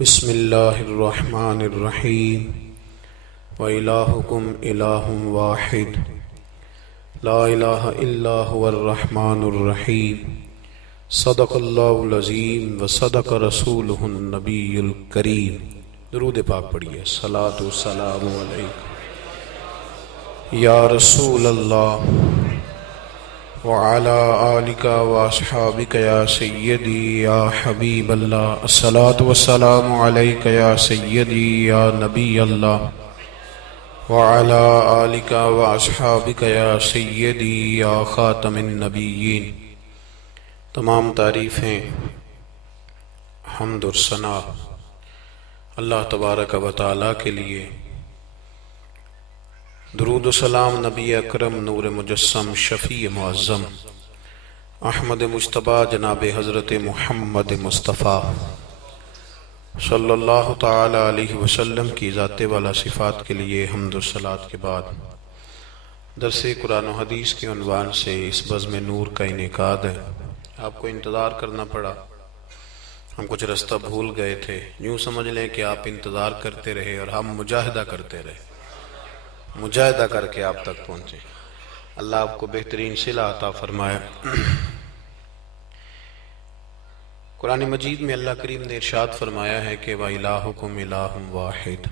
بسم اللہ الرحمن الرحیم وإلہکم الہ واحد لا الہ الا هو الرحمن الرحیم صدق اللہ العظیم وصدق رسولہ النبی الکریم۔ درود پاک پڑھیے۔ صلاۃ و سلام علیک یا رسول اللہ وعلى آلك وأصحابك يا سيدي يا حبيب الله، الصلاة والسلام عليك يا سيدي يا نبي الله، وعلى آلك وأصحابك يا سيدي يا خاتم النبيين۔ تمام تعریفیں، حمد و ثنا اللہ تبارک و تعالیٰ کے لیے، درود و سلام نبی اکرم نور مجسم شفیع معظم احمد مجتبیٰ جناب حضرت محمد مصطفیٰ صلی اللہ تعالی علیہ وسلم کی ذات والا صفات کے لیے حمد و صلات کے بعد درس قرآن و حدیث کے عنوان سے اس بزم نور کا انعقاد ہے۔ آپ کو انتظار کرنا پڑا، ہم کچھ رستہ بھول گئے تھے، یوں سمجھ لیں کہ آپ انتظار کرتے رہے اور ہم مجاہدہ کرتے رہے، مجاہدہ کر کے آپ تک پہنچے۔ اللہ آپ کو بہترین صلہ عطا فرمائے۔ قرآن مجید میں اللہ کریم نے ارشاد فرمایا ہے کہ وَإِلَٰهُكُمْ إِلَٰهٌ وَاحِدٌ،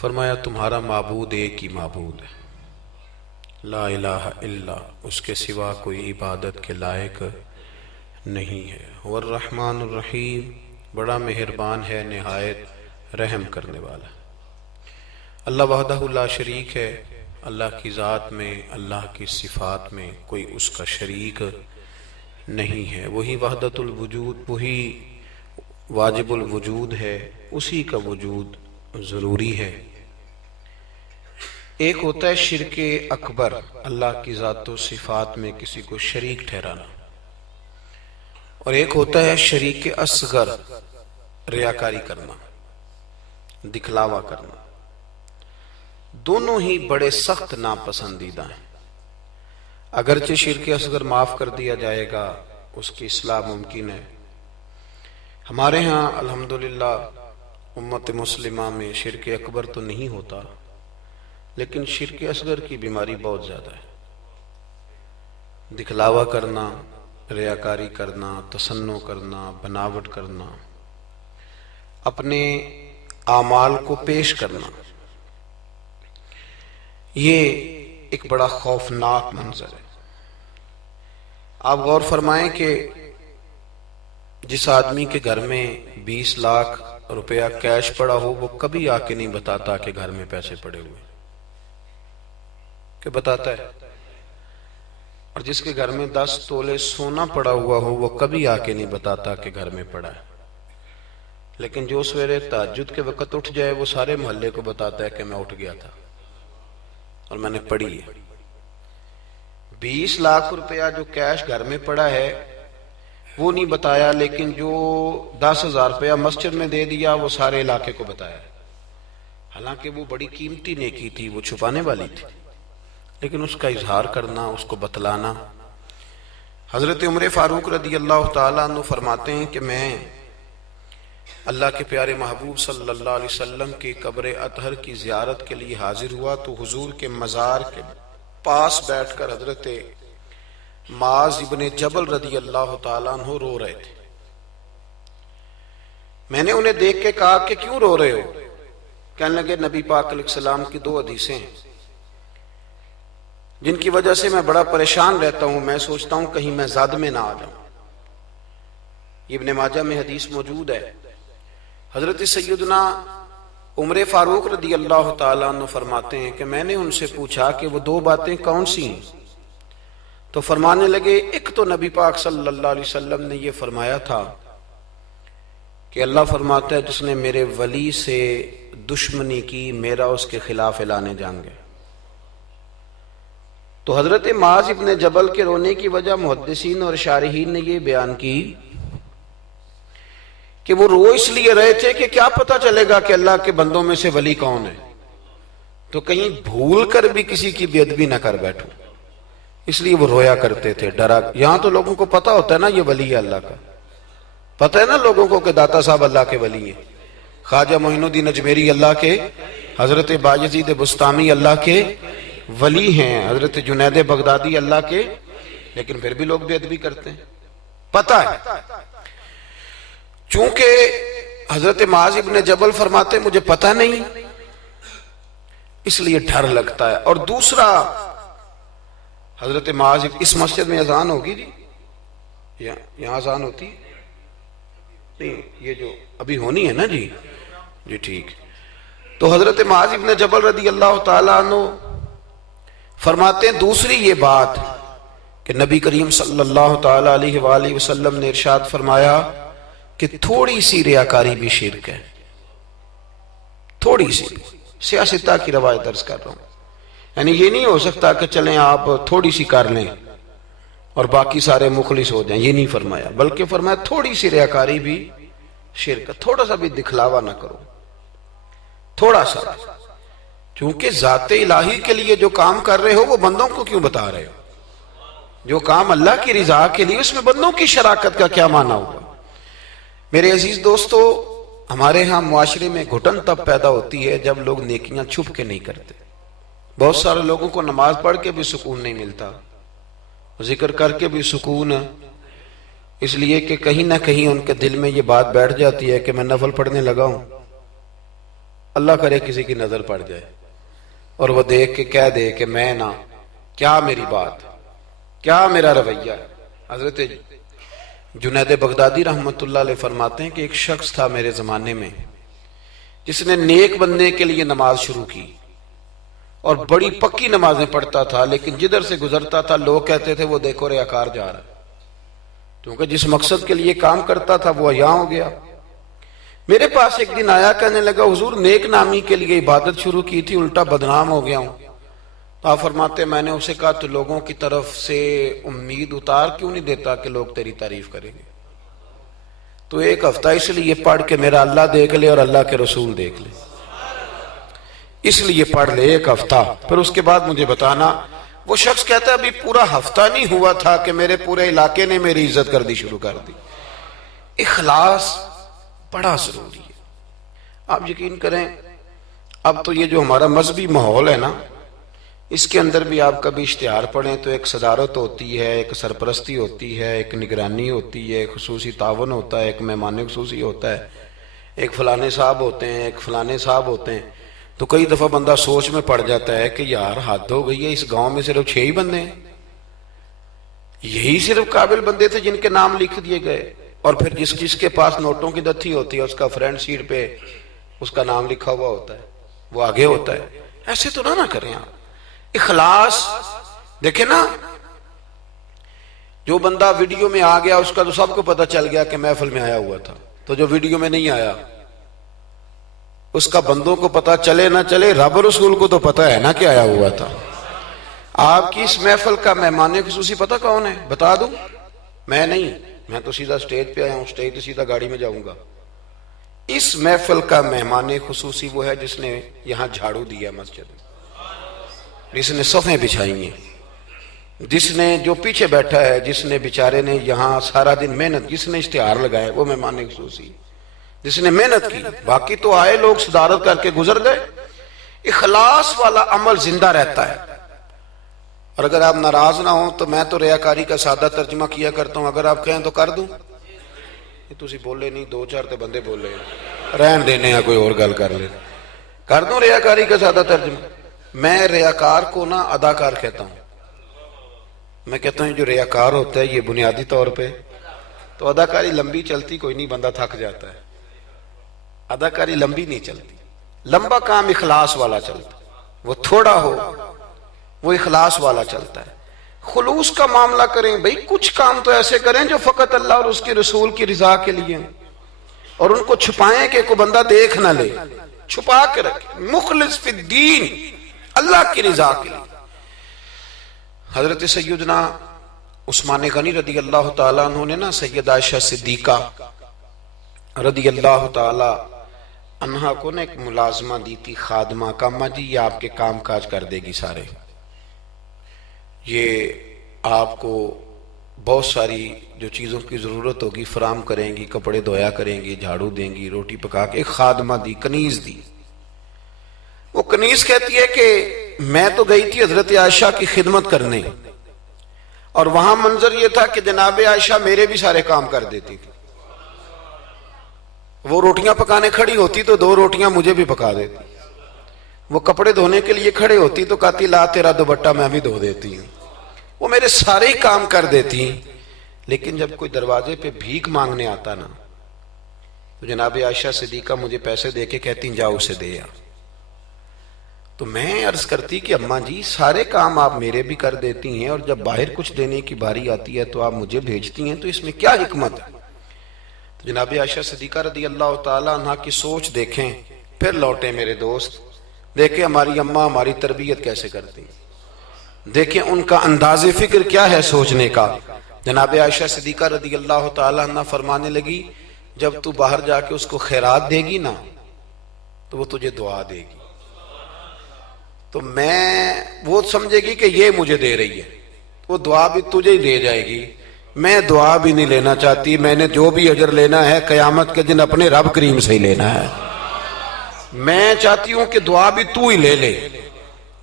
فرمایا تمہارا معبود ایک ہی معبود ہے، لا الہ الا، اس کے سوا کوئی عبادت کے لائق نہیں ہے۔ والرحمن الرحیم، بڑا مہربان ہے، نہایت رحم کرنے والا۔ اللہ وحدہ لا شریک ہے، اللہ کی ذات میں، اللہ کی صفات میں کوئی اس کا شریک نہیں ہے۔ وہی وحدت الوجود، وہی واجب الوجود ہے، اسی کا وجود ضروری ہے۔ ایک ہوتا ہے شرک اکبر، اللہ کی ذات و صفات میں کسی کو شریک ٹھہرانا، اور ایک ہوتا ہے شریک اصغر، ریاکاری کرنا، دکھلاوا کرنا۔ دونوں ہی بڑے سخت ناپسندیدہ ہیں۔ اگرچہ شرک اصغر معاف کر دیا جائے گا، اس کی اصلاح ممکن ہے۔ ہمارے ہاں الحمدللہ امت مسلمہ میں شرک اکبر تو نہیں ہوتا، لیکن شرک اصغر کی بیماری بہت زیادہ ہے۔ دکھلاوا کرنا، ریاکاری کرنا، تصنع کرنا، بناوٹ کرنا، اپنے اعمال کو پیش کرنا، یہ ایک بڑا خوفناک منظر ہے۔ آپ غور فرمائیں کہ جس آدمی کے گھر میں 20 لاکھ روپیہ کیش پڑا ہو، وہ کبھی آ کے نہیں بتاتا کہ گھر میں پیسے پڑے ہوئے، کہ بتاتا ہے؟ اور جس کے گھر میں 10 تولے سونا پڑا ہوا ہو، وہ کبھی آ کے نہیں بتاتا کہ گھر میں پڑا ہے، لیکن جو سویرے تہجد کے وقت اٹھ جائے، وہ سارے محلے کو بتاتا ہے کہ میں اٹھ گیا تھا اور میں نے پڑھی ہے۔ 20 لاکھ روپیہ جو کیش گھر میں پڑا ہے وہ نہیں بتایا، لیکن جو 10,000 روپیہ مسجد میں دے دیا وہ سارے علاقے کو بتایا، حالانکہ وہ بڑی قیمتی نیکی تھی، وہ چھپانے والی تھی، لیکن اس کا اظہار کرنا، اس کو بتلانا۔ حضرت عمر فاروق رضی اللہ تعالیٰ عنہ فرماتے ہیں کہ میں اللہ کے پیارے محبوب صلی اللہ علیہ وسلم کی قبر اطہر کی زیارت کے لیے حاضر ہوا تو حضور کے مزار کے پاس بیٹھ کر حضرت معاذ ابن جبل رضی اللہ تعالیٰ عنہ رو رہے تھے۔ میں نے انہیں دیکھ کے کہا کہ کیوں رو رہے ہو؟ کہنے لگے نبی پاک علیہ السلام کی 2 حدیثیں ہیں جن کی وجہ سے میں بڑا پریشان رہتا ہوں، میں سوچتا ہوں کہیں میں زاد میں نہ آ جاؤں۔ ابن ماجہ میں حدیث موجود ہے۔ حضرت سیدنا عمر فاروق رضی اللہ تعالیٰ عنہ فرماتے ہیں کہ میں نے ان سے پوچھا کہ وہ 2 باتیں کون سی ہیں؟ تو فرمانے لگے، ایک تو نبی پاک صلی اللہ علیہ وسلم نے یہ فرمایا تھا کہ اللہ فرماتا ہے جس نے میرے ولی سے دشمنی کی، میرا اس کے خلاف اعلان جنگ ہے۔ تو حضرت معاذ ابن جبل کے رونے کی وجہ محدثین اور شارحین نے یہ بیان کی کہ وہ رو اس لیے رہے تھے کہ کیا پتہ چلے گا کہ اللہ کے بندوں میں سے ولی کون ہے، تو کہیں بھول کر بھی کسی کی بے ادبی نہ کر بیٹھوں، اس لیے وہ رویا کرتے تھے، ڈرا۔ یہاں تو لوگوں کو پتہ ہوتا ہے نا یہ ولی ہے اللہ کا، پتہ ہے نا لوگوں کو کہ داتا صاحب اللہ کے ولی ہیں، خواجہ معین الدین اجمیری اللہ کے، حضرت بایزید بستامی اللہ کے ولی ہیں، حضرت جنید بغدادی اللہ کے، لیکن پھر بھی لوگ بے ادبی کرتے ہیں. پتہ ہے. چونکہ حضرت معاذ ابن جبل فرماتے مجھے پتہ نہیں اس لیے ڈر لگتا ہے. اور دوسرا حضرت معاذ، اس مسجد میں اذان ہوگی جی؟ یہاں اذان ہوتی ہے نہیں؟ یہ جو ابھی ہونی ہے نا جی؟ جی ٹھیک. تو حضرت معاذ ابن جبل رضی اللہ تعالیٰ عنہ فرماتے ہیں دوسری یہ بات کہ نبی کریم صلی اللہ تعالیٰ علیہ وآلہ وسلم نے ارشاد فرمایا کہ تھوڑی سی ریاکاری بھی شرک ہے. تھوڑی سی، سیاستہ کی روایت درس کر رہا ہوں. یعنی یہ نہیں ہو سکتا کہ چلیں آپ تھوڑی سی کر لیں اور باقی سارے مخلص ہو جائیں، یہ نہیں فرمایا، بلکہ فرمایا تھوڑی سی ریاکاری بھی شرک ہے. تھوڑا سا بھی دکھلاوا نہ کرو، تھوڑا سا. چونکہ ذات الہی کے لیے جو کام کر رہے ہو وہ بندوں کو کیوں بتا رہے ہو؟ جو کام اللہ کی رضا کے لیے، اس میں بندوں کی شراکت کا کیا معنی ہوگا؟ میرے عزیز دوستو، ہمارے ہاں معاشرے میں گھٹن تب پیدا ہوتی ہے جب لوگ نیکیاں چھپ کے نہیں کرتے. بہت سارے لوگوں کو نماز پڑھ کے بھی سکون نہیں ملتا، ذکر کر کے بھی سکون، اس لیے کہ کہیں نہ کہیں ان کے دل میں یہ بات بیٹھ جاتی ہے کہ میں نفل پڑھنے لگا ہوں، اللہ کرے کسی کی نظر پڑ جائے اور وہ دیکھ کے کہہ دے کہ میں نہ، کیا میری بات، کیا میرا رویہ. حضرت جنید بغدادی رحمت اللہ علیہ فرماتے ہیں کہ ایک شخص تھا میرے زمانے میں جس نے نیک بننے کے لیے نماز شروع کی اور بڑی پکی نمازیں پڑھتا تھا، لیکن جدھر سے گزرتا تھا لوگ کہتے تھے وہ دیکھو ریاکار جا رہا ہے. کیونکہ جس مقصد کے لیے کام کرتا تھا وہ عیاں ہو گیا. میرے پاس ایک دن آیا، کہنے لگا حضور نیک نامی کے لیے عبادت شروع کی تھی، الٹا بدنام ہو گیا ہوں. تو آپ فرماتے میں نے اسے کہا تو لوگوں کی طرف سے امید اتار کیوں نہیں دیتا کہ لوگ تیری تعریف کریں گے؟ تو ایک ہفتہ اس لیے پڑھ کے میرا اللہ دیکھ لے اور اللہ کے رسول دیکھ لے، اس لیے پڑھ لے ایک ہفتہ، پھر اس کے بعد مجھے بتانا. وہ شخص کہتا ہے ابھی پورا ہفتہ نہیں ہوا تھا کہ میرے پورے علاقے نے میری عزت کر دی شروع کر دی. اخلاص بڑا ضروری ہے. آپ یقین کریں اب تو یہ جو ہمارا مذہبی ماحول ہے نا، اس کے اندر بھی آپ کبھی اشتہار پڑھیں تو ایک صدارت ہوتی ہے، ایک سرپرستی ہوتی ہے، ایک نگرانی ہوتی ہے، ایک خصوصی تعاون ہوتا ہے، ایک مہمان خصوصی ہوتا ہے، ایک فلانے صاحب ہوتے ہیں، ایک فلانے صاحب ہوتے ہیں. تو کئی دفعہ بندہ سوچ میں پڑ جاتا ہے کہ یار حد ہو گئی ہے، اس گاؤں میں صرف 6 ہی بندے ہیں، یہی صرف قابل بندے تھے جن کے نام لکھ دیے گئے، اور پھر جس کے پاس نوٹوں کی دتھی ہوتی ہے اس کا فرنٹ سیٹ پہ اس کا نام لکھا ہوا ہوتا ہے، وہ آگے ہوتا ہے. ایسے تو نہ کریں آپ. اخلاص دیکھیں نا، جو بندہ ویڈیو میں آ گیا اس کا تو سب کو پتا چل گیا کہ محفل میں آیا ہوا تھا، تو جو ویڈیو میں نہیں آیا اس کا بندوں کو پتا چلے نہ چلے، رب رسول کو تو پتا ہے نا کہ آیا ہوا تھا. آپ کی اس محفل کا مہمان خصوصی پتا کون ہے؟ بتا دوں؟ میں نہیں، میں تو سیدھا سٹیج پہ آیا ہوں، سٹیج سے سیدھا گاڑی میں جاؤں گا. اس محفل کا مہمان خصوصی وہ ہے جس نے یہاں جھاڑو دیا مسجد میں، جس نے صفیں بچھائی ہیں، جس نے جو پیچھے بیٹھا ہے، جس نے بیچارے نے یہاں سارا دن محنت، جس نے اشتہار لگایا، وہ مہمان خصوصی جس نے محنت کی. باقی تو آئے لوگ صدارت کر کے گزر گئے. اخلاص والا عمل زندہ رہتا ہے. اور اگر آپ ناراض نہ ہوں تو میں تو ریاکاری کا سادہ ترجمہ کیا کرتا ہوں، اگر آپ کہیں تو کر دوں. یہ تسی بولے نہیں، 2-4 تے بندے بولے رہن دینے ہیں، کوئی اور گل کر لے. کر دوں ریاکاری کا سادہ ترجمہ؟ میں ریاکار کو نہ اداکار کہتا ہوں. میں کہتا ہوں جو ریاکار ہوتا ہے یہ بنیادی طور پہ تو اداکاری لمبی چلتی کوئی نہیں، بندہ تھک جاتا ہے. اداکاری لمبی نہیں چلتی، لمبا کام اخلاص والا چلتا. وہ تھوڑا ہو وہ اخلاص والا چلتا ہے. خلوص کا معاملہ کریں بھئی، کچھ کام تو ایسے کریں جو فقط اللہ اور اس کے رسول کی رضا کے لیے، اور ان کو چھپائیں کہ کوئی بندہ دیکھ نہ لے، چھپا کے رکھیں. مخلص فی الدین، اللہ کی رضا کے لیے. حضرت سیدنا عثمان غنی رضی اللہ تعالیٰ عنہ نے نا سید عائشہ صدیقہ رضی اللہ تعالیٰ عنہا کو نے ایک ملازمہ دی تھی، خادمہ کا. اماں جی یہ آپ کے کام کاج کر دے گی سارے، یہ آپ کو بہت ساری جو چیزوں کی ضرورت ہوگی فراہم کریں گی، کپڑے دھویا کریں گی، جھاڑو دیں گی، روٹی پکا کے، ایک خادمہ دی، کنیز دی۔ وہ کنیز کہتی ہے کہ میں تو گئی تھی حضرت عائشہ کی خدمت کرنے، اور وہاں منظر یہ تھا کہ جناب عائشہ میرے بھی سارے کام کر دیتی تھی۔ وہ روٹیاں پکانے کھڑی ہوتی تو 2 روٹیاں مجھے بھی پکا دیتی، وہ کپڑے دھونے کے لیے کھڑے ہوتی تو کہتی لا تیرا دوپٹہ میں بھی دھو دیتی ہوں۔ وہ میرے سارے کام کر دیتی، لیکن جب کوئی دروازے پہ بھیک مانگنے آتا نا تو جناب عائشہ صدیقہ مجھے پیسے دے کے کہتی جاؤ اسے دے آ۔ تو میں عرض کرتی کہ اماں جی سارے کام آپ میرے بھی کر دیتی ہیں، اور جب باہر کچھ دینے کی باری آتی ہے تو آپ مجھے بھیجتی ہیں، تو اس میں کیا حکمت ہے؟ تو جناب عائشہ صدیقہ رضی اللہ تعالیٰ عنہ کی سوچ دیکھیں، پھر لوٹیں میرے دوست، دیکھیں ہماری اماں ہماری تربیت کیسے کرتی ہیں، دیکھیں ان کا انداز فکر کیا ہے سوچنے کا۔ جناب عائشہ صدیقہ رضی اللہ تعالیٰ عنہ فرمانے لگی جب تو باہر جا کے اس کو خیرات دے گی نا تو وہ تجھے دعا دے گی، تو وہ سمجھے گی کہ یہ مجھے دے رہی ہے، وہ دعا بھی تجھے ہی دے جائے گی۔ میں دعا بھی نہیں لینا چاہتی، میں نے جو بھی اجر لینا ہے قیامت کے دن اپنے رب کریم سے ہی لینا ہے۔ میں چاہتی ہوں کہ دعا بھی تو ہی لے لے،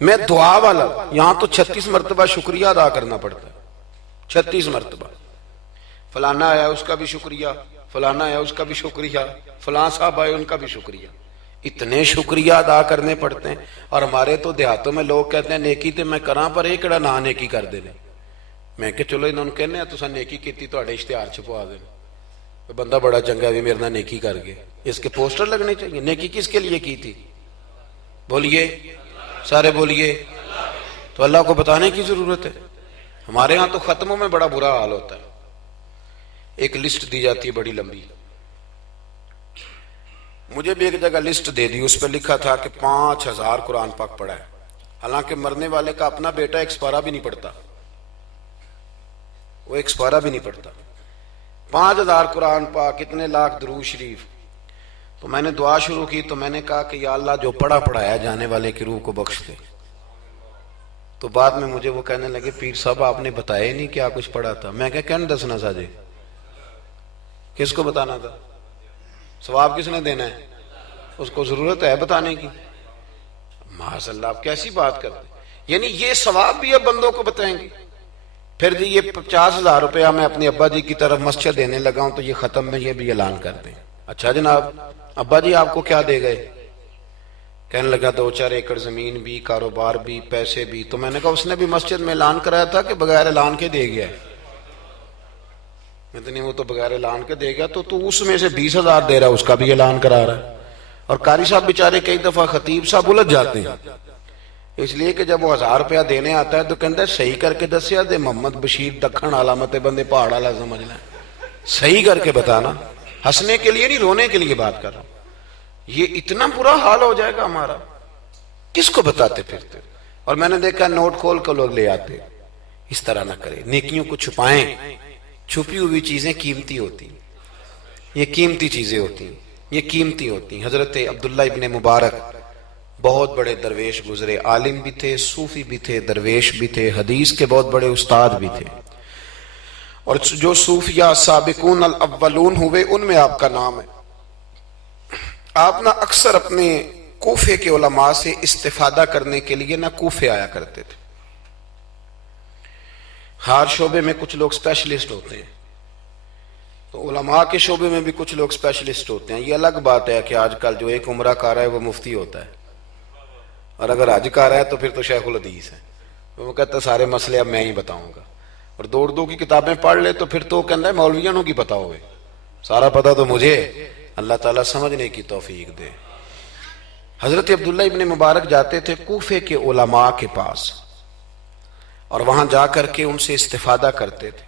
میں دعا والا۔ یہاں تو 36 مرتبہ شکریہ ادا کرنا پڑتا ہے، 36 مرتبہ، فلانا آیا اس کا بھی شکریہ، فلانا آیا اس کا بھی شکریہ، فلاں صاحب آئے ان کا بھی شکریہ، اتنے شکریہ ادا کرنے پڑتے ہیں۔ اور ہمارے تو دیہاتوں میں لوگ کہتے ہیں نیکی تے میں کراں پر یہ کڑا نہ نیکی کر دے۔ میں کہ چلو انہوں نے کہنے ہیں تساں نیکی کیتی تو اڑے اشتہار چھپوا دیں، بندہ بڑا چنگا بھی میرے نہ نیکی کر گئے، اس کے پوسٹر لگنے چاہیے۔ نیکی کس کے لیے کی تھی؟ بولیے سارے بولیے۔ تو اللہ کو بتانے کی ضرورت ہے۔ ہمارے ہاں تو ختموں میں بڑا برا حال ہوتا ہے، ایک لسٹ دی جاتی ہے بڑی لمبی، مجھے بھی ایک جگہ لسٹ دے دی، اس پہ لکھا تھا کہ 5000 قرآن پاک پڑھا ہے، حالانکہ مرنے والے کا اپنا بیٹا ایک سپارہ بھی نہیں پڑھتا، وہ ایک سپارہ بھی نہیں پڑھتا۔ 5000 قرآن پاک، اتنے لاکھ درود شریف۔ تو میں نے دعا شروع کی تو میں نے کہا کہ یا اللہ جو پڑھایا جانے والے کی روح کو بخش دے۔ تو بعد میں مجھے وہ کہنے لگے پیر صاحب آپ نے بتایا نہیں کیا کچھ پڑھا تھا۔ میں کہنے دسنا ساجے، کس کو بتانا تھا؟ ثواب کس نے دینا ہے؟ اس کو ضرورت ہے بتانے کی؟ معاذ اللہ، آپ کیسی بات کرتے ہیں؟ یعنی یہ ثواب بھی اب بندوں کو بتائیں گے؟ پھر جی یہ 50,000 روپیہ میں اپنے ابا جی کی طرف مسجد دینے لگا ہوں تو یہ ختم میں یہ بھی اعلان کر دیں۔ اچھا جناب، ابا جی آپ کو کیا دے گئے؟ کہنے لگا 2-4 ایکڑ زمین بھی، کاروبار بھی، پیسے بھی۔ تو میں نے کہا اس نے بھی مسجد میں اعلان کرایا تھا کہ بغیر اعلان کے دے گیا ہے؟ اتنی وہ تو بغیر اعلان کے دے گیا، تو اس میں سے 20,000 دے رہا ہے، اس کا بھی اعلان کرا رہا ہے۔ اور قاری صاحب بیچارے کئی دفعہ خطیب صاحب الجھ جاتے ہیں، اس لیے کہ جب وہ 1000 روپیہ دینے آتا ہے تو کہتا ہے صحیح کر کے دسیا دے محمد بشیر دکھن علامت بندے پہاڑ والا سمجھ لیں، صحیح کر کے بتانا، ہنسنے کے لیے نہیں رونے کے لیے بات کر رہا ہوں۔ یہ اتنا برا حال ہو جائے گا ہمارا، کس کو بتاتے پھرتے؟ اور میں نے دیکھا نوٹ کھول کر لوگ لے آتے۔ اس طرح نہ کریں، نیکیوں کو چھپائیں۔ چھپی ہوئی چیزیں قیمتی ہوتی ہیں، یہ قیمتی چیزیں ہوتی ہیں، یہ قیمتی ہوتی ہیں۔ حضرت عبداللہ ابن مبارک بہت بڑے درویش گزرے، عالم بھی تھے، صوفی بھی تھے، درویش بھی تھے، حدیث کے بہت بڑے استاد بھی تھے۔ اور جو صوفیاء سابقون الاولون ہوئے ان میں آپ کا نام ہے۔ آپ نہ اکثر اپنے کوفے کے علماء سے استفادہ کرنے کے لیے نہ کوفے آیا کرتے تھے۔ ہر شعبے میں کچھ لوگ اسپیشلسٹ ہوتے ہیں، تو علماء کے شعبے میں بھی کچھ لوگ اسپیشلسٹ ہوتے ہیں۔ یہ الگ بات ہے کہ آج کل جو ایک عمرہ کر رہا ہے وہ مفتی ہوتا ہے، اور اگر حج کر رہا ہے تو پھر تو شیخ الحدیث ہے، وہ کہتا ہے سارے مسئلے اب میں ہی بتاؤں گا۔ اور دو کی کتابیں پڑھ لے تو پھر تو کہتا ہے مولویوں کی پتہ ہوئے، سارا پتہ تو مجھے۔ اللہ تعالیٰ سمجھنے کی توفیق دے۔ حضرت عبداللہ ابن مبارک جاتے تھے کوفے کے علماء کے پاس، اور وہاں جا کر کے ان سے استفادہ کرتے تھے۔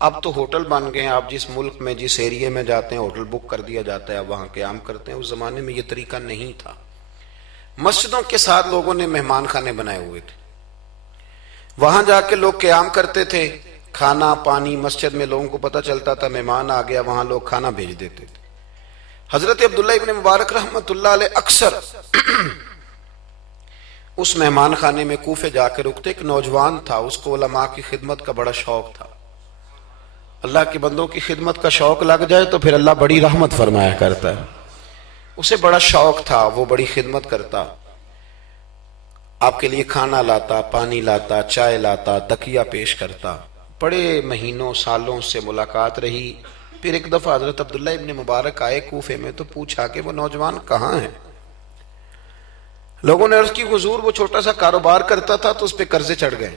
اب تو ہوٹل بن گئے ہیں، آپ جس ملک میں جس ایریے میں جاتے ہیں ہوٹل بک کر دیا جاتا ہے، اب وہاں قیام کرتے ہیں۔ اس زمانے میں یہ طریقہ نہیں تھا۔ مسجدوں کے ساتھ لوگوں نے مہمان خانے بنائے ہوئے تھے، وہاں جا کے لوگ قیام کرتے تھے، کھانا پانی مسجد میں لوگوں کو پتہ چلتا تھا، مہمان آ گیا وہاں لوگ کھانا بھیج دیتے تھے۔ حضرت عبداللہ ابن مبارک رحمت اللہ علیہ اکثر اس مہمان خانے میں کوفے جا کے رکتے۔ ایک نوجوان تھا، اس کو علماء کی خدمت کا بڑا شوق تھا، اللہ کے بندوں کی خدمت کا شوق لگ جائے تو پھر اللہ بڑی رحمت فرمایا کرتا ہے. اسے بڑا شوق تھا, وہ بڑی خدمت کرتا, آپ کے لیے کھانا لاتا, پانی لاتا, چائے لاتا, تکیہ پیش کرتا. بڑے مہینوں سالوں سے ملاقات رہی. پھر ایک دفعہ حضرت عبداللہ ابن مبارک آئے کوفے میں تو پوچھا کہ وہ نوجوان کہاں ہیں. لوگوں نے عرض کی حضور وہ چھوٹا سا کاروبار کرتا تھا تو اس پہ قرضے چڑھ گئے.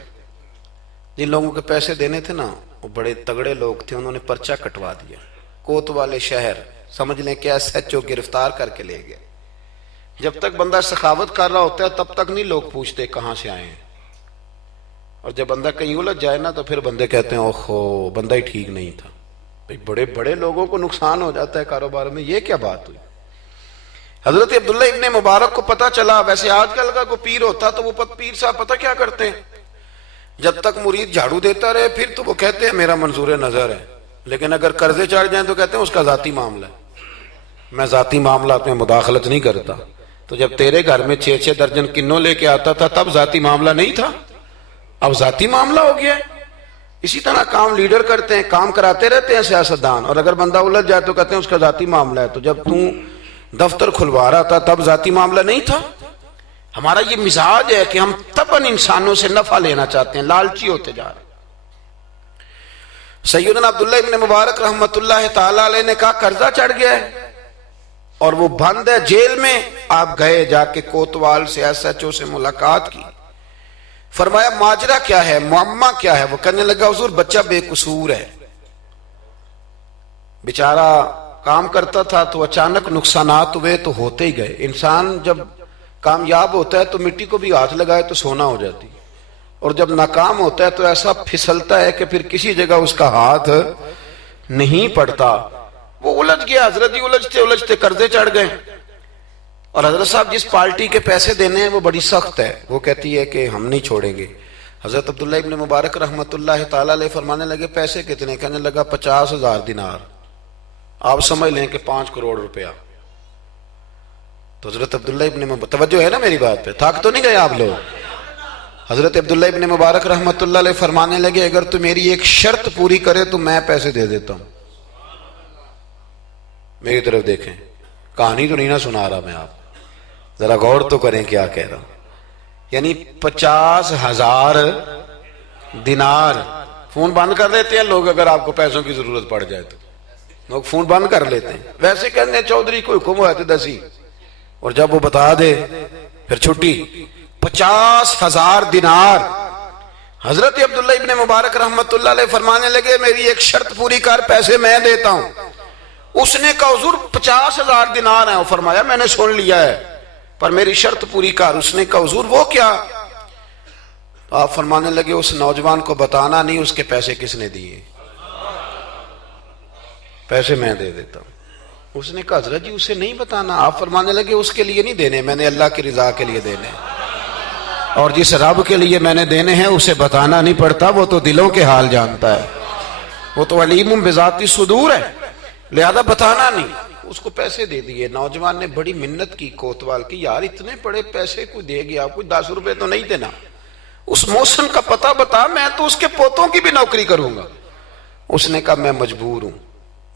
جن لوگوں کے پیسے دینے تھے نا وہ بڑے تگڑے لوگ تھے, انہوں نے پرچہ کٹوا دیا. کوتوالے شہر سمجھ لیں کہ ایس ایچ او گرفتار کر کے لے گئے. جب تک بندہ سخاوت کر رہا ہوتا ہے تب تک نہیں لوگ پوچھتے کہاں سے آئے ہیں, اور جب بندہ کہیں الجھ جائے نا تو پھر بندے کہتے ہیں اوہو بندہ ہی ٹھیک نہیں تھا. بڑے بڑے لوگوں کو نقصان ہو جاتا ہے کاروبار میں, یہ کیا بات ہوئی. حضرت عبداللہ ابن مبارک کو پتا چلا. ویسے آج کل کا کوئی پیر ہوتا تو وہ پیر صاحب پتہ کیا کرتے ہیں, جب تک مرید جھاڑو دیتا رہے پھر تو وہ کہتے ہیں میرا منظور نظر ہے, لیکن اگر قرضے چڑھ جائیں تو کہتے ہیں اس کا ذاتی معاملہ ہے, میں ذاتی معاملات میں مداخلت نہیں کرتا. تو جب تیرے گھر میں 6-6 درجن کنوں لے کے آتا تھا تب ذاتی معاملہ نہیں تھا, اب ذاتی معاملہ ہو گیا ہے. اسی طرح کام لیڈر کرتے ہیں, کام کراتے رہتے ہیں سیاستدان, اور اگر بندہ الجھ جائے تو کہتے ہیں اس کا ذاتی معاملہ ہے. تو جب دفتر کھلوا رہا تھا تب ذاتی معاملہ نہیں تھا. ہمارا یہ مزاج ہے کہ ہم طبعاً انسانوں سے نفع لینا چاہتے ہیں, لالچی ہوتے جا رہے ہیں. سیدنا عبداللہ ابن مبارک رحمت اللہ تعالی علیہ نے کہا قرضہ چڑھ گیا ہے اور وہ بند ہے جیل میں. آپ گئے, جا کے کوتوال سے ایس ایچ او سے ملاقات کی. فرمایا ماجرا کیا ہے, معمہ کیا ہے. وہ کہنے لگا حضور بچہ بے قصور ہے, بیچارہ کام کرتا تھا تو اچانک نقصانات ہوئے تو ہوتے ہی گئے. انسان جب کامیاب ہوتا ہے تو مٹی کو بھی ہاتھ لگائے تو سونا ہو جاتی, اور جب ناکام ہوتا ہے تو ایسا پھسلتا ہے کہ پھر کسی جگہ اس کا ہاتھ نہیں پڑتا. وہ الجھ گیا حضرت جی, الجھتے الجھتے قرضے چڑھ گئے. اور حضرت صاحب جس پارٹی کے پیسے دینے ہیں وہ بڑی سخت ہے, وہ کہتی ہے کہ ہم نہیں چھوڑیں گے. حضرت عبداللہ ابن مبارک رحمت اللہ تعالی علیہ فرمانے لگے پیسے کتنے, کہنے لگا 50,000 دینار. آپ سمجھ لیں کہ 5 کروڑ روپیہ. تو حضرت عبداللہ ابن مبارک, توجہ ہے نا میری بات پہ, تھک تو نہیں گئے آپ لوگ. حضرت عبداللہ ابن مبارک رحمت اللہ علیہ فرمانے لگے اگر تو میری ایک شرط پوری کرے تو میں پیسے دے دیتا ہوں. میری طرف دیکھیں, کہانی تو نہیں نہ سنا رہا میں, آپ ذرا غور تو کریں کیا کہہ رہا ہوں. یعنی 50,000 دینار. فون بند کر لیتے ہیں لوگ اگر آپ کو پیسوں کی ضرورت پڑ جائے تو, لوگ فون بند کر لیتے ہیں. ویسے کہتے ہیں چودھری کو حکم ہوا تو دسی, اور جب وہ بتا دے پھر چھٹی. 50,000 دینار. حضرت عبداللہ ابن مبارک رحمت اللہ علیہ فرمانے لگے میری ایک شرط پوری کر, پیسے میں دیتا ہوں. اس نے کہا حضور 50,000 دینار ہیں. فرمایا میں نے سن لیا ہے پر میری شرط پوری کر. اس نے کہا حضور وہ کیا. آپ فرمانے لگے اس نوجوان کو بتانا نہیں اس کے پیسے کس نے دیے, پیسے میں دے دیتا ہوں. اس نے کہا حضرت جی اسے نہیں بتانا. آپ فرمانے لگے اس کے لیے نہیں دینے, میں نے اللہ کی رضا کے لیے دینے, اور جس رب کے لیے میں نے دینے ہیں اسے بتانا نہیں پڑتا, وہ تو دلوں کے حال جانتا ہے, وہ تو علیم بذات الصدور ہے, لہذا بتانا نہیں. اس کو پیسے دے دیے. نوجوان نے بڑی منت کی کوتوال کی, یار اتنے بڑے پیسے کوئی دے گیا, کوئی 10 روپے تو نہیں دینا, اس محسن کا پتہ بتا, میں تو اس کے پوتوں کی بھی نوکری کروں گا. اس نے کہا میں مجبور ہوں,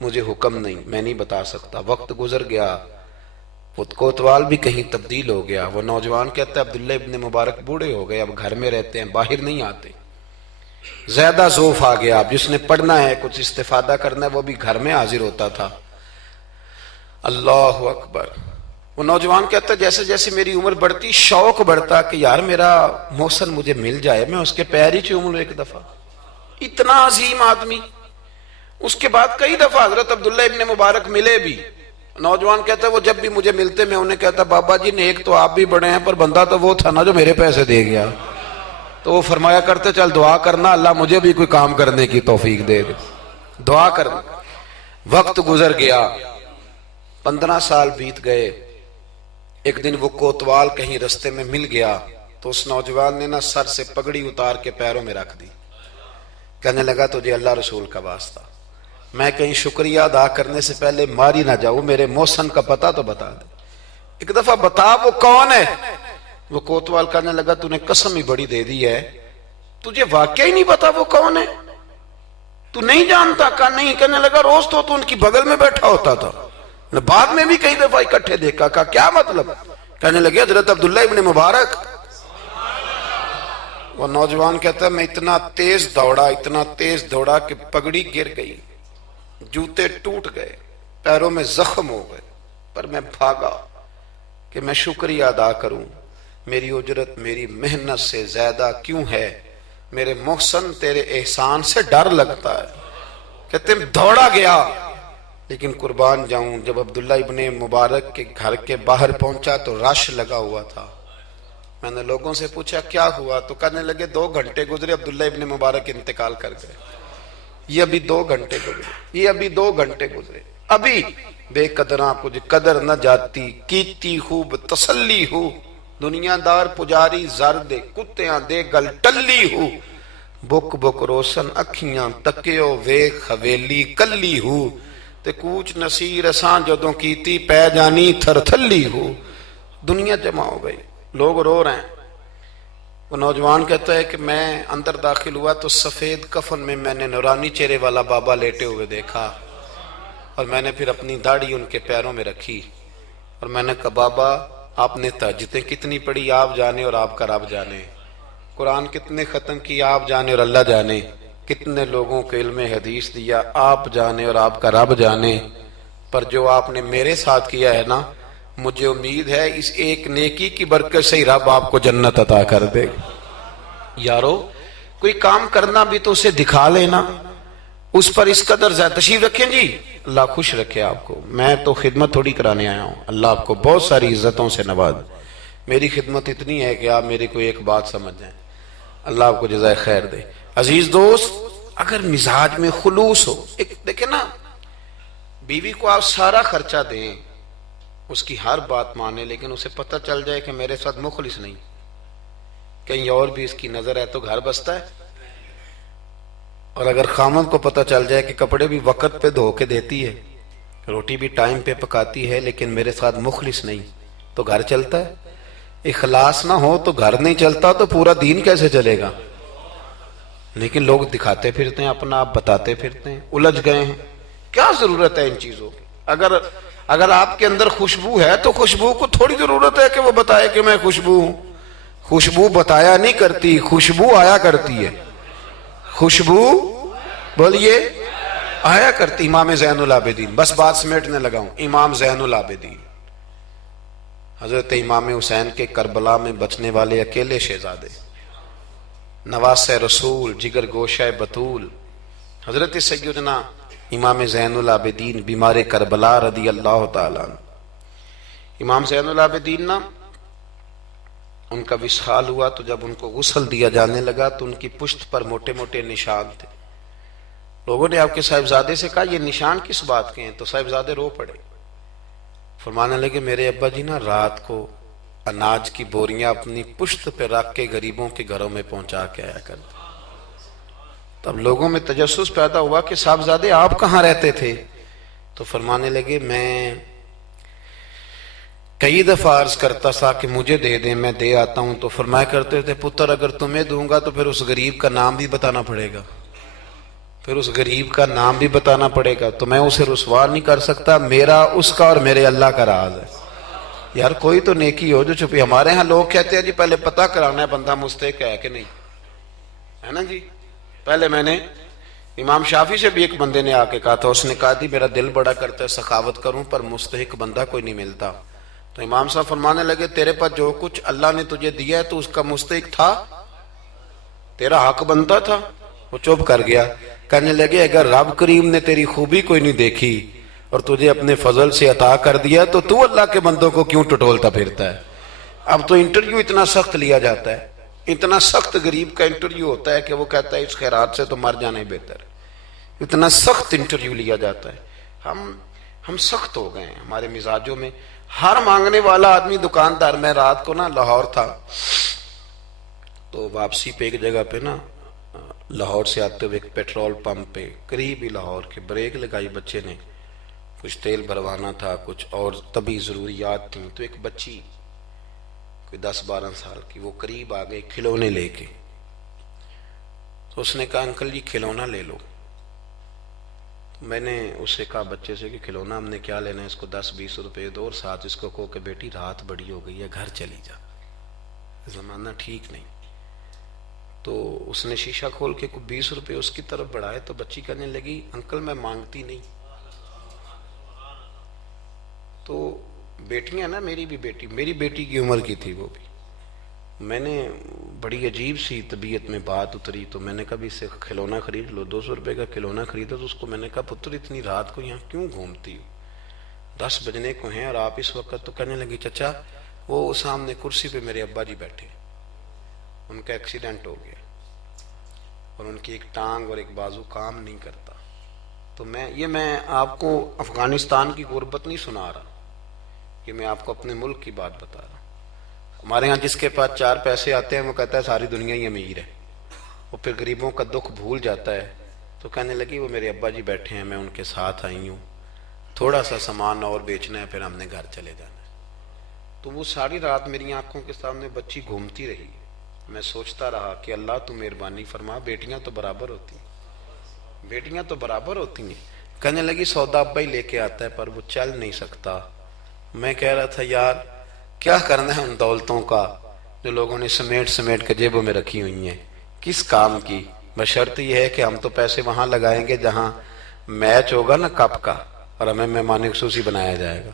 مجھے حکم نہیں, میں نہیں بتا سکتا. وقت گزر گیا, کوتوال بھی کہیں تبدیل ہو گیا. وہ نوجوان کہتا ہے عبداللہ ابن مبارک بوڑھے ہو گئے, اب گھر میں رہتے ہیں, باہر نہیں آتے. زیادہ ذوف آ گیا, اب جس نے پڑھنا ہے کچھ استفادہ کرنا ہے وہ بھی گھر میں حاضر ہوتا تھا. اللہ اکبر. وہ نوجوان کہتا ہے جیسے جیسے میری عمر بڑھتی شوق بڑھتا کہ یار میرا محسن مجھے مل جائے, میں اس کے پیر ہی چوم لوں ایک دفعہ. اتنا عظیم آدمی. اس کے بعد کئی دفعہ حضرت عبداللہ ابن مبارک ملے بھی. نوجوان کہتا ہے وہ جب بھی مجھے ملتے میں انہیں کہتا بابا جی نیک تو آپ بھی بڑے ہیں پر بندہ تو وہ تھا نا جو میرے پیسے دے گیا. تو وہ فرمایا کرتے چل دعا کرنا اللہ مجھے بھی کوئی کام کرنے کی توفیق دے دے, دعا کرنا. وقت گزر گیا, 15 سال بیت گئے. ایک دن وہ کوتوال کہیں رستے میں مل گیا تو اس نوجوان نے نا سر سے پگڑی اتار کے پیروں میں رکھ دی. کہنے لگا تجھے اللہ رسول کا واسطہ, میں کہیں شکریہ ادا کرنے سے پہلے ماری نہ جاؤں, میرے محسن کا پتہ تو بتا دے, ایک دفعہ بتا وہ کون ہے. وہ کوتوال کہنے لگا تو نے قسم ہی بڑی دے دی ہے, تجھے واقعی نہیں پتا وہ کون ہے. تو نہیں جانتا؟ کہا نہیں. کہنے لگا روز تو ان کی بغل میں بیٹھا ہوتا تھا, بعد میں بھی کئی دفعہ اکٹھے دیکھا. کہا کیا مطلب؟ کہنے لگے حضرت عبداللہ ابن مبارک. وہ نوجوان کہتا ہے میں اتنا تیز دوڑا کہ پگڑی گر گئی, جوتے ٹوٹ گئے, پیروں میں زخم ہو گئے, پر میں بھاگا کہ میں شکریہ ادا کروں. میری اجرت میری محنت سے زیادہ کیوں ہے؟ میرے محسن تیرے احسان سے ڈر لگتا ہے. کہتے ہیں دوڑا گیا, لیکن قربان جاؤں جب عبداللہ ابن مبارک کے گھر کے باہر پہنچا تو رش لگا ہوا تھا. میں نے لوگوں سے پوچھا کیا ہوا, تو کہنے لگے 2 گھنٹے گزرے عبداللہ ابن مبارک انتقال کر گئے. یہ ابھی 2 گھنٹے گزرے, ابھی بے قدراں کچھ قدر نہ جاتی, کیتی خوب تسلی ہو, دنیا دار پجاری زر دے, کتیاں دے گل ٹلی ہو, بک بک روشن اکھیاں تکیو ویکھ حویلی کلی ہو, تے کوچ نصیر اساں جدوں کیتی پہ جانی تھر تھلی ہو. دنیا جمع ہو گئی, لوگ رو رہے ہیں. وہ نوجوان کہتا ہے کہ میں اندر داخل ہوا تو سفید کفن میں نے نورانی چہرے والا بابا لیٹے ہوئے دیکھا, اور میں نے پھر اپنی داڑھی ان کے پیروں میں رکھی, اور میں نے کہا بابا آپ نے تہجدیں کتنی پڑھی آپ جانے اور آپ کا رب جانے, قرآن کتنے ختم کی آپ جانے اور اللہ جانے, کتنے لوگوں کو علم حدیث دیا آپ جانے اور آپ کا رب جانے, پر جو آپ نے میرے ساتھ کیا ہے نا, مجھے امید ہے اس ایک نیکی کی برکت سے ہی رب آپ کو جنت عطا کر دے. یارو کوئی کام کرنا بھی تو اسے دکھا لینا, اس پر اس قدر زیادہ. تشریف رکھیں جی, اللہ خوش رکھے آپ کو. میں تو خدمت تھوڑی کرانے آیا ہوں, اللہ آپ کو بہت ساری عزتوں سے نواز. میری خدمت اتنی ہے کہ آپ میری کوئی ایک بات سمجھ جائیں, اللہ آپ کو جزائے خیر دے. عزیز دوست, اگر مزاج میں خلوص ہو, ایک دیکھیں نا, بیوی کو آپ سارا خرچہ دیں, اس کی ہر بات مانے, لیکن اسے پتہ چل جائے کہ میرے ساتھ مخلص نہیں, کہیں اور بھی اس کی نظر ہے تو گھر بستا ہے. اور اگر خامند کو پتہ چل جائے کہ کپڑے بھی وقت پہ دھو کے دیتی ہے, روٹی بھی ٹائم پہ پکاتی ہے, لیکن میرے ساتھ مخلص نہیں, تو گھر چلتا ہے؟ اخلاص نہ ہو تو گھر نہیں چلتا, تو پورا دین کیسے چلے گا؟ لیکن لوگ دکھاتے پھرتے ہیں اپنا, آپ بتاتے پھرتے ہیں, الجھ گئے ہیں. کیا ضرورت ہے ان چیزوں کی؟ اگر آپ کے اندر خوشبو ہے تو خوشبو کو تھوڑی ضرورت ہے کہ وہ بتائے کہ میں خوشبو ہوں. خوشبو بتایا نہیں کرتی, خوشبو آیا کرتی ہے. خوشبو بولیے آیا کرتی. امام زین العابدین, بس بات سمیٹنے لگا ہوں, امام زین العابدین حضرت امام حسین کے کربلا میں بچنے والے اکیلے شہزادے, نواسہ رسول, جگر گوشہ بطول, حضرت سیدنا امام زین العابدین بیمار کربلا رضی اللہ تعالیٰ عنہ. امام زین العابدین نا, ان کا وصال ہوا تو جب ان کو غسل دیا جانے لگا تو ان کی پشت پر موٹے موٹے نشان تھے. لوگوں نے آپ کے صاحبزادے سے کہا یہ نشان کس بات کے ہیں؟ تو صاحبزادے رو پڑے, فرمانے لگے میرے ابا جی نا رات کو اناج کی بوریاں اپنی پشت پہ رکھ کے غریبوں کے گھروں میں پہنچا کے آیا کرتے. تب لوگوں میں تجسس پیدا ہوا کہ صاحبزادے آپ کہاں رہتے تھے؟ تو فرمانے لگے میں کئی دفعہ عرض کرتا تھا کہ مجھے دے دیں, میں دے آتا ہوں. تو فرمایا کرتے تھے پتر اگر تمہیں دوں گا تو پھر اس غریب کا نام بھی بتانا پڑے گا, پھر اس غریب کا نام بھی بتانا پڑے گا, تو میں اسے رسوا نہیں کر سکتا. میرا اس کا اور میرے اللہ کا راز ہے. یار کوئی تو نیکی ہو جو چھپی. ہمارے ہاں لوگ کہتے ہیں جی پہلے پتہ کرانا ہے بندہ مستحق ہے کہ نہیں, ہے نا جی. پہلے میں نے امام شافعی سے بھی ایک بندے نے آ کے کہا تھا, اس نے کہا تھی میرا دل بڑا کرتا ہے سخاوت کروں پر مستحق بندہ کوئی نہیں ملتا. تو امام صاحب فرمانے لگے تیرے پاس جو کچھ اللہ نے تجھے دیا ہے تو اس کا مستحق تھا, تیرا حق بنتا تھا. وہ چپ کر گیا. کہنے لگے اگر رب کریم نے تیری خوبی کوئی نہیں دیکھی اور تجھے اپنے فضل سے عطا کر دیا تو اللہ کے بندوں کو کیوں ٹٹولتا پھرتا ہے؟ اب تو انٹرویو اتنا سخت لیا جاتا ہے, اتنا سخت غریب کا انٹرویو ہوتا ہے کہ وہ کہتا ہے اس خیرات سے تو مر جانا ہی بہتر ہے. اتنا سخت انٹرویو لیا جاتا ہے. ہم سخت ہو گئے ہیں ہمارے مزاجوں میں. ہر مانگنے والا آدمی دکاندار. میں رات کو نا لاہور تھا, تو واپسی پہ ایک جگہ پہ نا لاہور سے آتے ہوئے ایک پیٹرول پمپ پہ قریب ہی لاہور کے بریک لگائی بچے نے, کچھ تیل بھروانا تھا, کچھ اور طبی ضروریات تھیں. تو ایک بچی کوئی 10-12 سال کی وہ قریب آ گئی کھلونے لے کے. تو اس نے کہا انکل جی کھلونا لے لو. میں نے اس سے کہا بچے سے کہ کھلونا ہم نے کیا لینا ہے، اس کو 10-20 روپے دو اور ساتھ اس کو کہو کہ بیٹی رات بڑی ہو گئی ہے گھر چلی جا، زمانہ ٹھیک نہیں۔ تو اس نے شیشہ کھول کے کوئی 20 روپے اس کی طرف بڑھائے تو بچی کہنے لگی انکل میں مانگتی نہیں۔ تو بیٹیاں نا، میری بھی بیٹی، میری بیٹی کی عمر کی تھی وہ بھی، میں نے بڑی عجیب سی طبیعت میں بات اتری تو میں نے کہا بھی اس سے کھلونا خرید لو، 200 روپے کا کھلونا خریدا۔ تو اس کو میں نے کہا پتر اتنی رات کو یہاں کیوں گھومتی ہو، 10 بجنے کو ہیں اور آپ اس وقت؟ تو کہنے لگی چچا وہ سامنے کرسی پہ میرے ابا جی بیٹھے، ان کا ایکسیڈنٹ ہو گیا اور ان کی ایک ٹانگ اور ایک بازو کام نہیں کرتا۔ تو میں آپ کو افغانستان کی غربت نہیں سنا رہا، یہ میں آپ کو اپنے ملک کی بات بتا رہا ہوں۔ ہمارے ہاں جس کے پاس 4 پیسے آتے ہیں وہ کہتا ہے ساری دنیا ہی امیر ہے، وہ پھر غریبوں کا دکھ بھول جاتا ہے۔ تو کہنے لگی وہ میرے ابا جی بیٹھے ہیں، میں ان کے ساتھ آئی ہوں، تھوڑا سا سامان اور بیچنا ہے پھر ہم نے گھر چلے جانا ہے۔ تو وہ ساری رات میری آنکھوں کے سامنے بچی گھومتی رہی، میں سوچتا رہا کہ اللہ تو مہربانی فرما، بیٹیاں تو برابر ہوتی ہیں، بیٹیاں تو برابر ہوتی ہیں۔ کہنے لگی سودا ابا ہی لے کے آتا ہے پر وہ چل نہیں سکتا۔ میں کہہ رہا تھا یار کیا کرنا ہے ان دولتوں کا جو لوگوں نے سمیٹ کے جیبوں میں رکھی ہوئی ہیں، کس کام کی؟ بشرط یہ ہے کہ ہم تو پیسے وہاں لگائیں گے جہاں میچ ہوگا نا کپ کا اور ہمیں مہمان خصوصی بنایا جائے گا،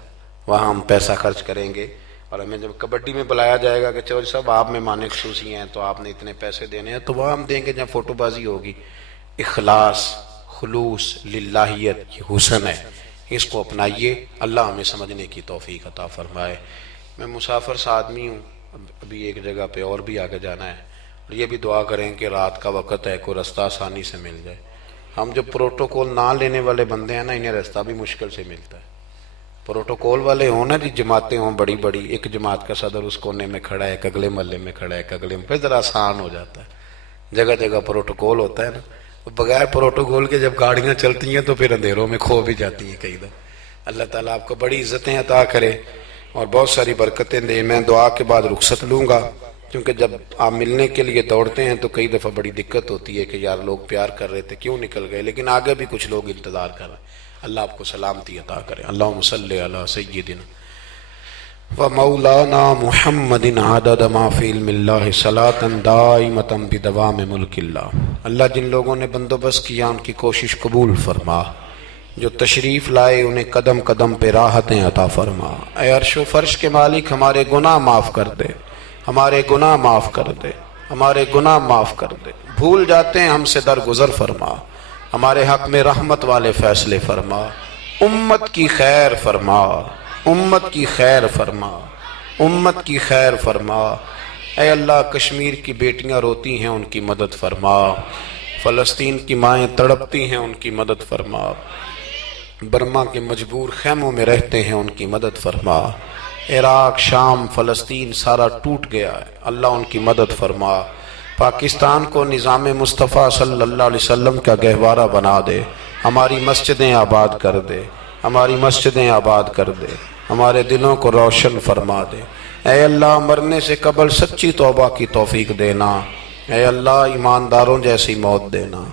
وہاں ہم پیسہ خرچ کریں گے۔ اور ہمیں جب کبڈی میں بلایا جائے گا کہ چلو صاحب آپ مہمان خصوصی ہیں تو آپ نے اتنے پیسے دینے ہیں، تو وہاں ہم دیں گے جہاں فوٹو بازی ہوگی۔ اخلاص، خلوص، للہیت، یہ حسن ہے، اس کو اپنائیے، اللہ ہمیں سمجھنے کی توفیق عطا فرمائے۔ میں مسافر سا آدمی ہوں، ابھی ایک جگہ پہ اور بھی آگے جانا ہے، اور یہ بھی دعا کریں کہ رات کا وقت ہے کوئی رستہ آسانی سے مل جائے۔ ہم جو پروٹوکول نہ لینے والے بندے ہیں نا، انہیں رستہ بھی مشکل سے ملتا ہے۔ پروٹوکول والے ہوں نا جی، جماعتیں ہوں بڑی بڑی، ایک جماعت کا صدر اس کونے میں کھڑا ہے، ایک اگلے محلے میں کھڑا ہے، ایک اگلے میں، پھر ذرا آسان ہو جاتا ہے۔ جگہ جگہ پروٹوکول ہوتا ہے نا، بغیر پروٹوکول کے جب گاڑیاں چلتی ہیں تو پھر اندھیروں میں کھو بھی جاتی ہیں کئی دفعہ۔ اللہ تعالیٰ آپ کو بڑی عزتیں عطا کرے اور بہت ساری برکتیں دے۔ میں دعا کے بعد رخصت لوں گا، کیونکہ جب آپ ملنے کے لیے دوڑتے ہیں تو کئی دفعہ بڑی دقت ہوتی ہے کہ یار لوگ پیار کر رہے تھے کیوں نکل گئے، لیکن آگے بھی کچھ لوگ انتظار کر رہے ہیں۔ اللہ آپ کو سلامتی عطا کرے۔ اللہم صلی علی سیدنا و مولانا محمد عدد ما فی علم اللہ صلاۃ دائمۃ بدوام ملک اللہ۔ اللہ جن لوگوں نے بندوبست کیا ان کی کوشش قبول فرما، جو تشریف لائے انہیں قدم قدم پہ راحتیں عطا فرما۔ اے عرش و فرش کے مالک ہمارے گناہ معاف کر دے، ہمارے گناہ معاف کر دے، ہمارے گناہ معاف کر دے۔ بھول جاتے ہیں ہم سے درگزر فرما، ہمارے حق میں رحمت والے فیصلے فرما، امت کی خیر فرما، امت کی خیر فرما، امت کی خیر فرما۔ اے اللہ کشمیر کی بیٹیاں روتی ہیں ان کی مدد فرما، فلسطین کی مائیں تڑپتی ہیں ان کی مدد فرما، برما کے مجبور خیموں میں رہتے ہیں ان کی مدد فرما۔ عراق، شام، فلسطین سارا ٹوٹ گیا ہے، اللہ ان کی مدد فرما۔ پاکستان کو نظام مصطفیٰ صلی اللہ علیہ وسلم کا گہوارہ بنا دے، ہماری مسجدیں آباد کر دے، ہماری مسجدیں آباد کر دے، ہمارے دلوں کو روشن فرما دے۔ اے اللہ مرنے سے قبل سچی توبہ کی توفیق دینا، اے اللہ ایمانداروں جیسی موت دینا،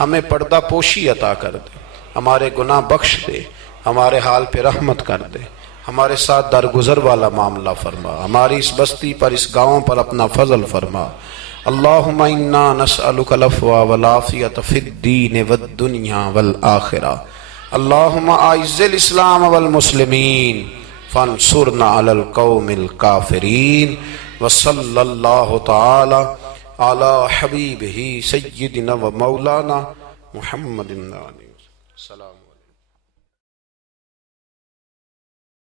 ہمیں پردہ پوشی عطا کر دے، ہمارے گناہ بخش دے، ہمارے حال پہ رحمت کر دے، ہمارے ساتھ درگزر والا معاملہ فرما، ہماری اس بستی پر اس گاؤں پر اپنا فضل فرما۔ اللہم انا نسألک العفو والعافیۃ فی الدین والدنیا والآخرہ۔ اللہم اعز الاسلام والمسلمین فانصرنا علی القوم الکافرین۔ وصلی اللہ تعالی علی حبیبہ سیدنا و مولانا محمد۔ السلام علیکم۔